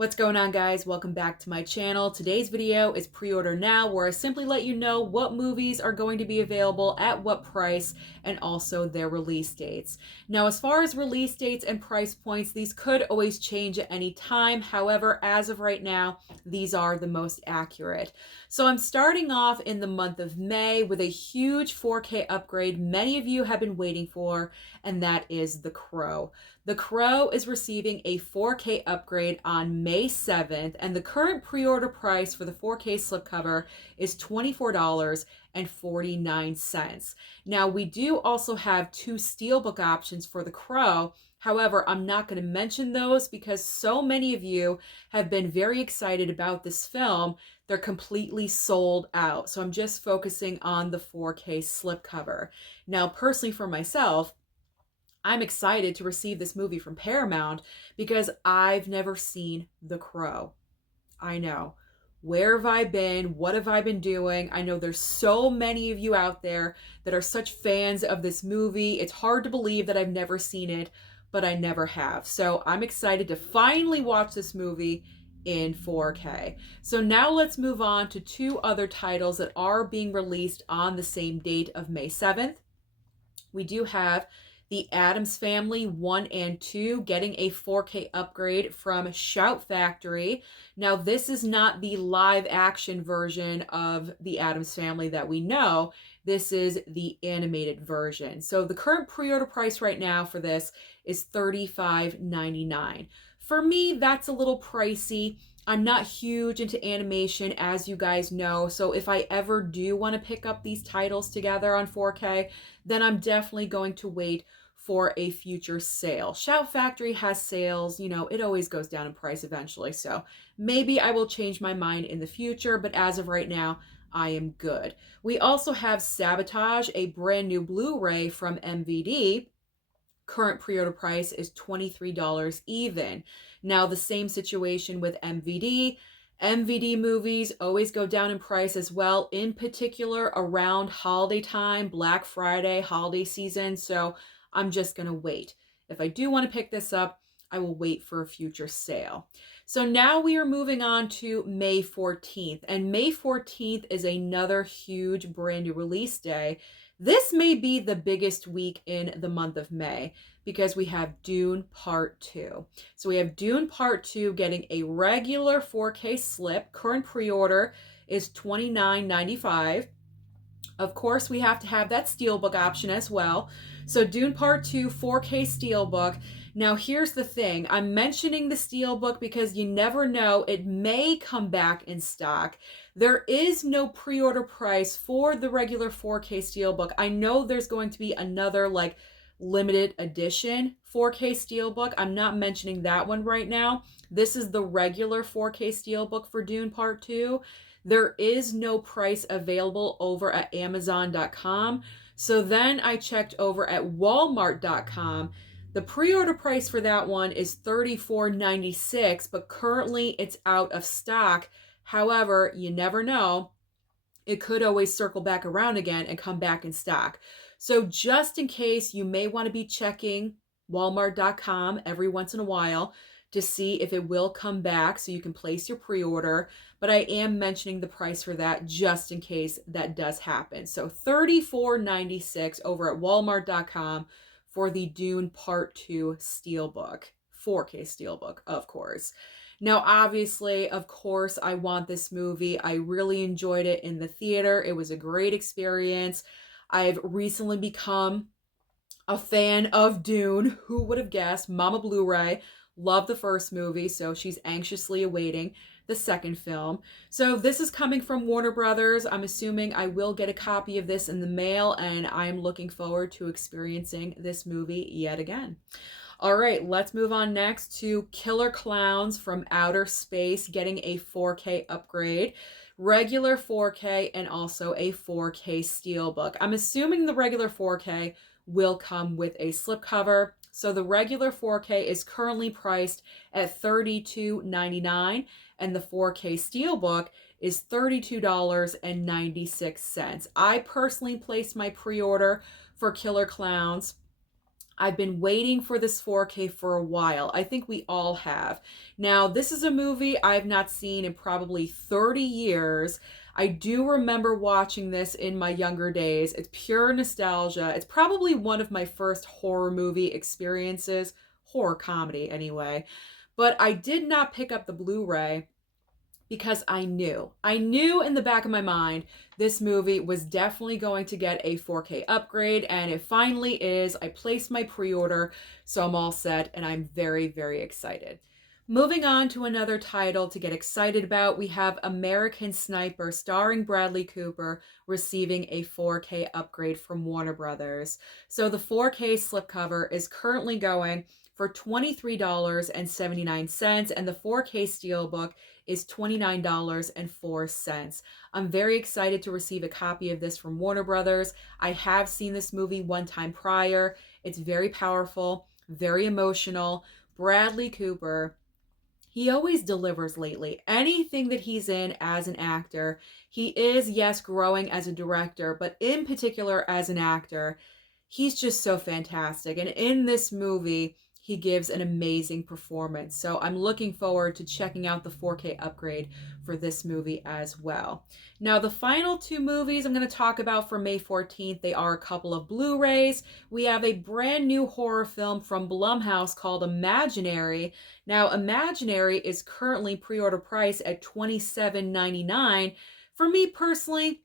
What's going on, guys? Welcome back to my channel. Today's video is pre-order now, where I simply let you know what movies are going to be available at what price and also their release dates. Now, as far as release dates and price points, these could always change at any time. However, as of right now, these are the most accurate. So I'm starting off in the month of May with a huge 4K upgrade many of you have been waiting for, and that is The Crow. The Crow is receiving a 4K upgrade on May 7th, and the current pre-order price for the 4K slipcover is $24.49. Now, we do also have two steelbook options for The Crow. However, I'm not going to mention those because so many of you have been very excited about this film. They're completely sold out. So I'm just focusing on the 4K slipcover. Now, personally for myself, I'm excited to receive this movie from Paramount because I've never seen The Crow. I know. Where have I been? What have I been doing? I know there's so many of you out there that are such fans of this movie. It's hard to believe that I've never seen it, but I never have. So I'm excited to finally watch this movie in 4K. So now let's move on to two other titles that are being released on the same date of May 7th. We do have the Addams Family 1 and 2 getting a 4K upgrade from Shout Factory. Now, this is not the live action version of the Addams Family that we know. This is the animated version. So the current pre-order price right now for this is $35.99. For me, that's a little pricey. I'm not huge into animation, as you guys know, so if I ever do want to pick up these titles together on 4K, then I'm definitely going to wait for a future sale. Shout Factory has sales, it always goes down in price eventually, so maybe I will change my mind in the future, but as of right now, I am good. We also have Sabotage, a brand new Blu-ray from MVD. Current pre-order price is $23 even. Now, the same situation with MVD. MVD movies always go down in price as well, in particular around holiday time, Black Friday, holiday season. So I'm just going to wait. If I do want to pick this up, I will wait for a future sale. So now we are moving on to May 14th. And May 14th is another huge brand new release day. This may be the biggest week in the month of May because we have Dune Part 2. So we have Dune Part 2 getting a regular 4K slip. Current pre-order is $29.95. Of course, we have to have that steelbook option as well. So Dune Part 2 4K steelbook. Now, here's the thing. I'm mentioning the steelbook because you never know. It may come back in stock. There is no pre-order price for the regular 4K steelbook. I know there's going to be another limited edition 4K steelbook. I'm not mentioning that one right now. This is the regular 4K steelbook for Dune Part 2. There is no price available over at Amazon.com. So then I checked over at Walmart.com. The pre-order price for that one is $34.96, but currently it's out of stock. However, you never know. It could always circle back around again and come back in stock. So just in case, you may want to be checking Walmart.com every once in a while to see if it will come back so you can place your pre-order. But I am mentioning the price for that just in case that does happen. So $34.96 over at Walmart.com for the Dune Part 2 steelbook, 4K steelbook, of course. Now, obviously, of course, I want this movie. I really enjoyed it in the theater. It was a great experience. I've recently become a fan of Dune. Who would have guessed? Mama Blu-ray loved the first movie, so she's anxiously awaiting the second film. So this is coming from Warner Brothers. I'm assuming I will get a copy of this in the mail, and I'm looking forward to experiencing this movie yet again. All right, let's move on next to Killer Klowns from Outer Space getting a 4K upgrade. Regular 4K and also a 4K steelbook. I'm assuming the regular 4K will come with a slipcover. So the regular 4K is currently priced at $32.99 and the 4K steelbook is $32.96. I personally placed my pre-order for Killer Klowns. I've been waiting for this 4K for a while. I think we all have. Now, this is a movie I've not seen in probably 30 years. I do remember watching this in my younger days. It's pure nostalgia. It's probably one of my first horror movie experiences, horror comedy anyway. But I did not pick up the Blu-ray because I knew in the back of my mind this movie was definitely going to get a 4K upgrade, and it finally is. I placed my pre-order, so I'm all set, and I'm very, very excited. Moving on to another title to get excited about, we have American Sniper, starring Bradley Cooper, receiving a 4K upgrade from Warner Brothers. So the 4K slipcover is currently going for $23.79, and the 4K Steelbook is $29.04. I'm very excited to receive a copy of this from Warner Brothers. I have seen this movie one time prior. It's very powerful, very emotional. Bradley Cooper, he always delivers lately. Anything that he's in as an actor, he is, yes, growing as a director, but in particular as an actor, he's just so fantastic. And in this movie, he gives an amazing performance. So I'm looking forward to checking out the 4K upgrade for this movie as well. Now, the final two movies I'm going to talk about for May 14th, they are a couple of Blu-rays. We have a brand new horror film from Blumhouse called Imaginary. Now, Imaginary is currently pre-order price at $27.99. For me personally,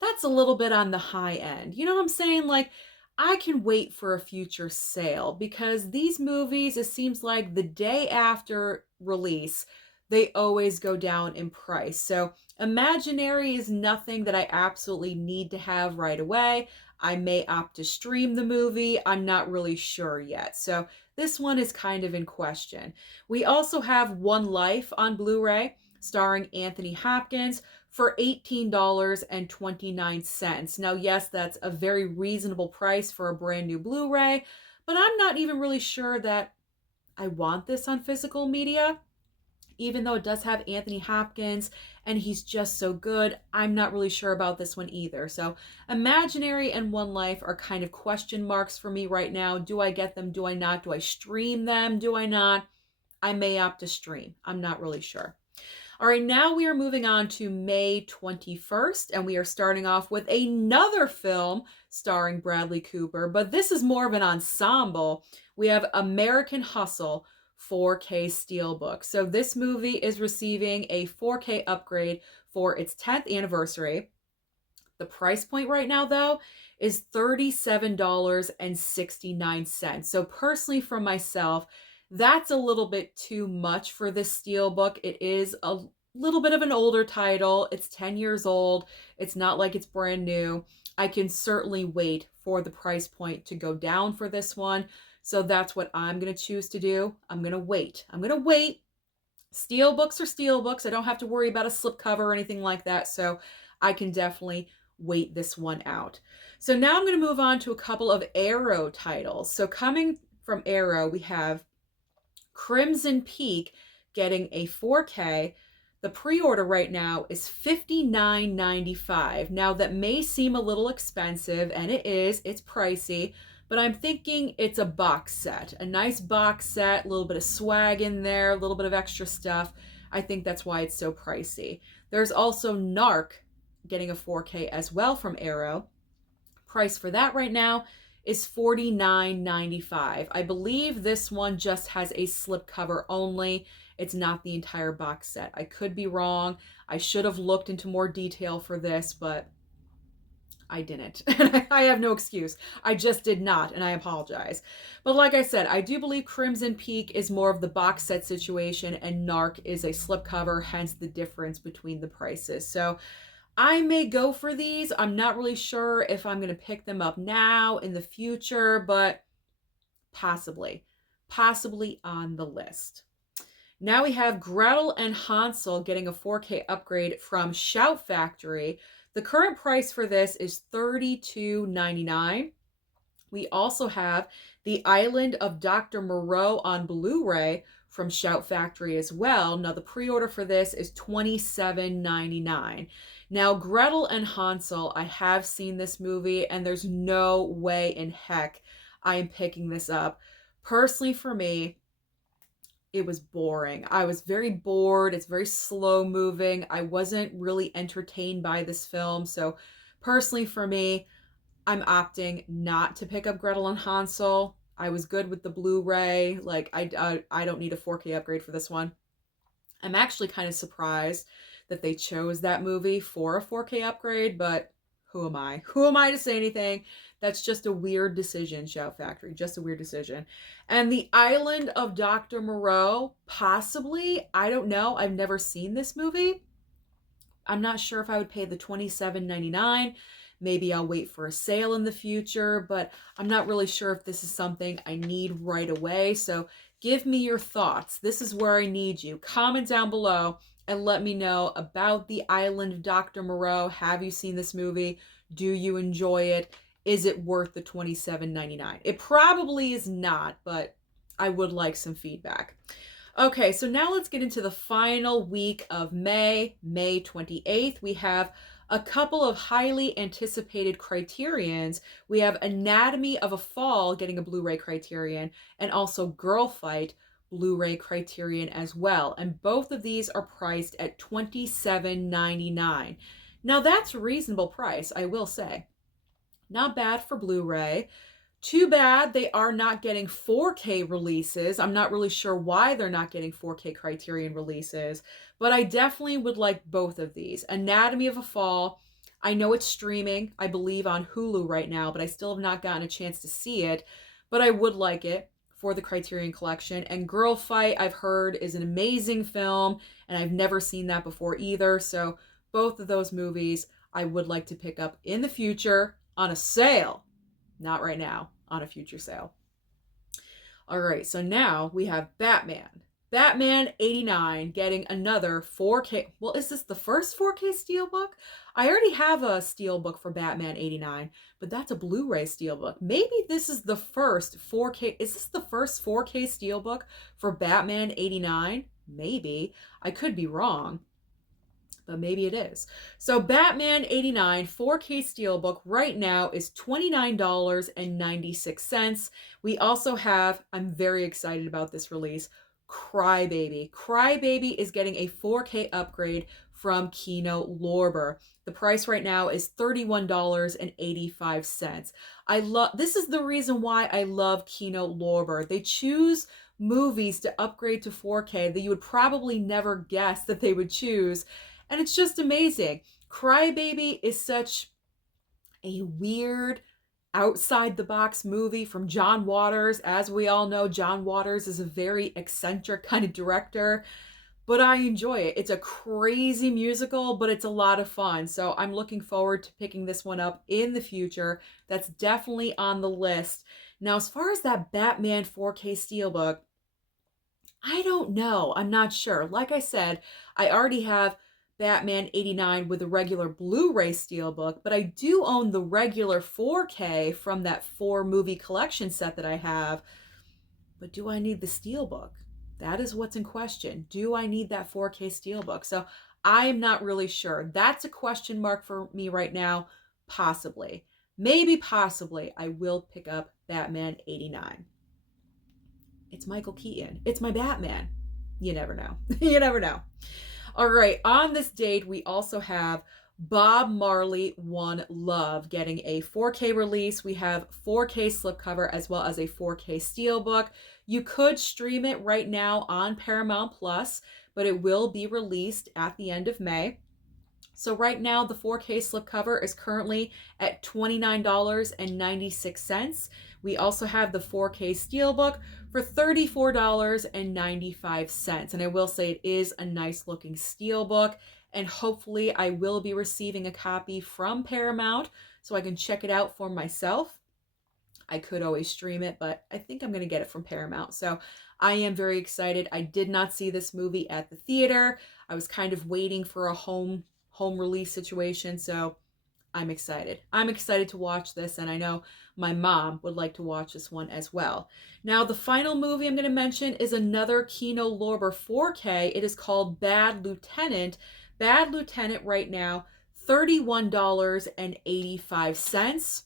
that's a little bit on the high end. You know what I'm saying? Like, I can wait for a future sale because these movies, it seems like the day after release, they always go down in price. So Imaginary is nothing that I absolutely need to have right away. I may opt to stream the movie. I'm not really sure yet. So this one is kind of in question. We also have One Life on Blu-ray, starring Anthony Hopkins, for $18.29. Now, yes, that's a very reasonable price for a brand new Blu-ray, but I'm not even really sure that I want this on physical media. Even though it does have Anthony Hopkins and he's just so good, I'm not really sure about this one either. So Imaginary and One Life are kind of question marks for me right now. Do I get them? Do I not? Do I stream them? Do I not? I may opt to stream. I'm not really sure. All right, now we are moving on to May 21st, and we are starting off with another film starring Bradley Cooper, but this is more of an ensemble. We have American Hustle 4K Steelbook. So this movie is receiving a 4K upgrade for its 10th anniversary. The price point right now, though, is $37.69. So personally, for myself, that's a little bit too much for this Steelbook. It is a little bit of an older title. It's 10 years old. It's not like it's brand new. I can certainly wait for the price point to go down for this one. So that's what I'm going to choose to do. I'm going to wait. Steelbooks are steelbooks. I don't have to worry about a slipcover or anything like that. So I can definitely wait this one out. So now I'm going to move on to a couple of Arrow titles. So coming from Arrow, we have Crimson Peak getting a 4K. The pre-order right now is $59.95. Now that may seem a little expensive, and it is, it's pricey, but I'm thinking it's a box set, a nice box set, a little bit of swag in there, a little bit of extra stuff. I think that's why it's so pricey. There's also Narc getting a 4K as well from Arrow. Price for that right now is $49.95. I believe this one just has a slipcover only. It's not the entire box set. I could be wrong. I should have looked into more detail for this, but I didn't. I have no excuse. I just did not, and I apologize. But like I said, I do believe Crimson Peak is more of the box set situation, and Narc is a slipcover, hence the difference between the prices. So I may go for these. I'm not really sure if I'm going to pick them up now in the future, but possibly on the list. Now we have Gretel and Hansel getting a 4K upgrade from Shout Factory. The current price for this is $32.99. We also have The Island of Dr. Moreau on Blu-ray from Shout Factory as well. Now the pre-order for this is $27.99. Now Gretel and Hansel, I have seen this movie, and there's no way in heck I am picking this up. Personally, for me, it was boring. I was very bored. It's very slow moving. I wasn't really entertained by this film. So, personally, for me, I'm opting not to pick up Gretel and Hansel. I was good with the Blu-ray. Like, I don't need a 4K upgrade for this one. I'm actually kind of surprised that they chose that movie for a 4K upgrade, but who am I? Who am I to say anything? That's just a weird decision, Shout Factory. Just a weird decision. And The Island of Dr. Moreau, possibly. I don't know. I've never seen this movie. I'm not sure if I would pay the $27.99. Maybe I'll wait for a sale in the future, but I'm not really sure if this is something I need right away. So give me your thoughts. This is where I need you. Comment down below and let me know about The Island of Dr. Moreau. Have you seen this movie? Do you enjoy it? Is it worth the $27.99? It probably is not, but I would like some feedback. Okay, so now let's get into the final week of May, May 28th. We have a couple of highly anticipated criterions. We have Anatomy of a Fall getting a Blu-ray criterion, and also Girlfight Blu-ray criterion as well. And both of these are priced at $27.99. Now that's a reasonable price, I will say. Not bad for Blu-ray. Too bad they are not getting 4K releases. I'm not really sure why they're not getting 4K Criterion releases, but I definitely would like both of these. Anatomy of a Fall, I know it's streaming, I believe, on Hulu right now, but I still have not gotten a chance to see it, but I would like it for the Criterion Collection. And Girlfight, I've heard, is an amazing film, and I've never seen that before either, so both of those movies I would like to pick up in the future on a sale. Not right now, on a future sale. All right, so now we have Batman. Batman 89 getting another 4K. Well, is this the first 4K Steelbook? I already have a Steelbook for Batman 89, but that's a Blu-ray Steelbook. Maybe this is the first 4K. Is this the first 4K Steelbook for Batman 89? Maybe. I could be wrong, but maybe it is. So Batman 89 4K Steelbook right now is $29.96. We also have, I'm very excited about this release, Crybaby. Crybaby is getting a 4K upgrade from Kino Lorber. The price right now is $31.85. This is the reason why I love Kino Lorber. They choose movies to upgrade to 4K that you would probably never guess that they would choose. And it's just amazing. Crybaby is such a weird, outside-the-box movie from John Waters. As we all know, John Waters is a very eccentric kind of director, but I enjoy it. It's a crazy musical, but it's a lot of fun. So I'm looking forward to picking this one up in the future. That's definitely on the list. Now, as far as that Batman 4K Steelbook, I don't know. I'm not sure. Like I said, I already have Batman 89 with a regular Blu-ray Steelbook, but I do own the regular 4K from that 4-movie collection set that I have. But do I need the Steelbook? That is what's in question. Do I need that 4K Steelbook? So I'm not really sure. That's a question mark for me right now. Possibly. Maybe possibly I will pick up Batman 89. It's Michael Keaton. It's my Batman. You never know. You never know. All right, on this date, we also have Bob Marley One Love getting a 4K release. We have 4K slipcover as well as a 4K steelbook. You could stream it right now on Paramount Plus, but it will be released at the end of May. So right now, the 4K slipcover is currently at $29.96. We also have the 4K steelbook for $34.95. And I will say it is a nice looking steelbook. And hopefully I will be receiving a copy from Paramount so I can check it out for myself. I could always stream it, but I think I'm going to get it from Paramount. So I am very excited. I did not see this movie at the theater. I was kind of waiting for a home release situation, so I'm excited. I'm excited to watch this, and I know my mom would like to watch this one as well. Now, the final movie I'm going to mention is another Kino Lorber 4K. It is called Bad Lieutenant. Bad Lieutenant right now, $31.85.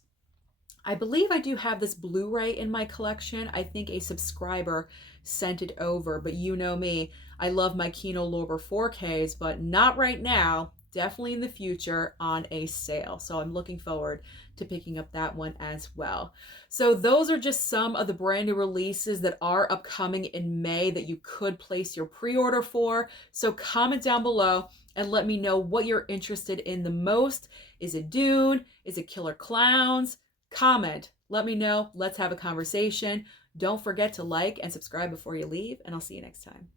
I believe I do have this Blu-ray in my collection. I think a subscriber sent it over, but you know me. I love my Kino Lorber 4Ks, but not right now. Definitely in the future on a sale. So I'm looking forward to picking up that one as well. So those are just some of the brand new releases that are upcoming in May that you could place your pre-order for. So comment down below and let me know what you're interested in the most. Is it Dune? Is it Killer Klowns? Comment, let me know. Let's have a conversation. Don't forget to like and subscribe before you leave, and I'll see you next time.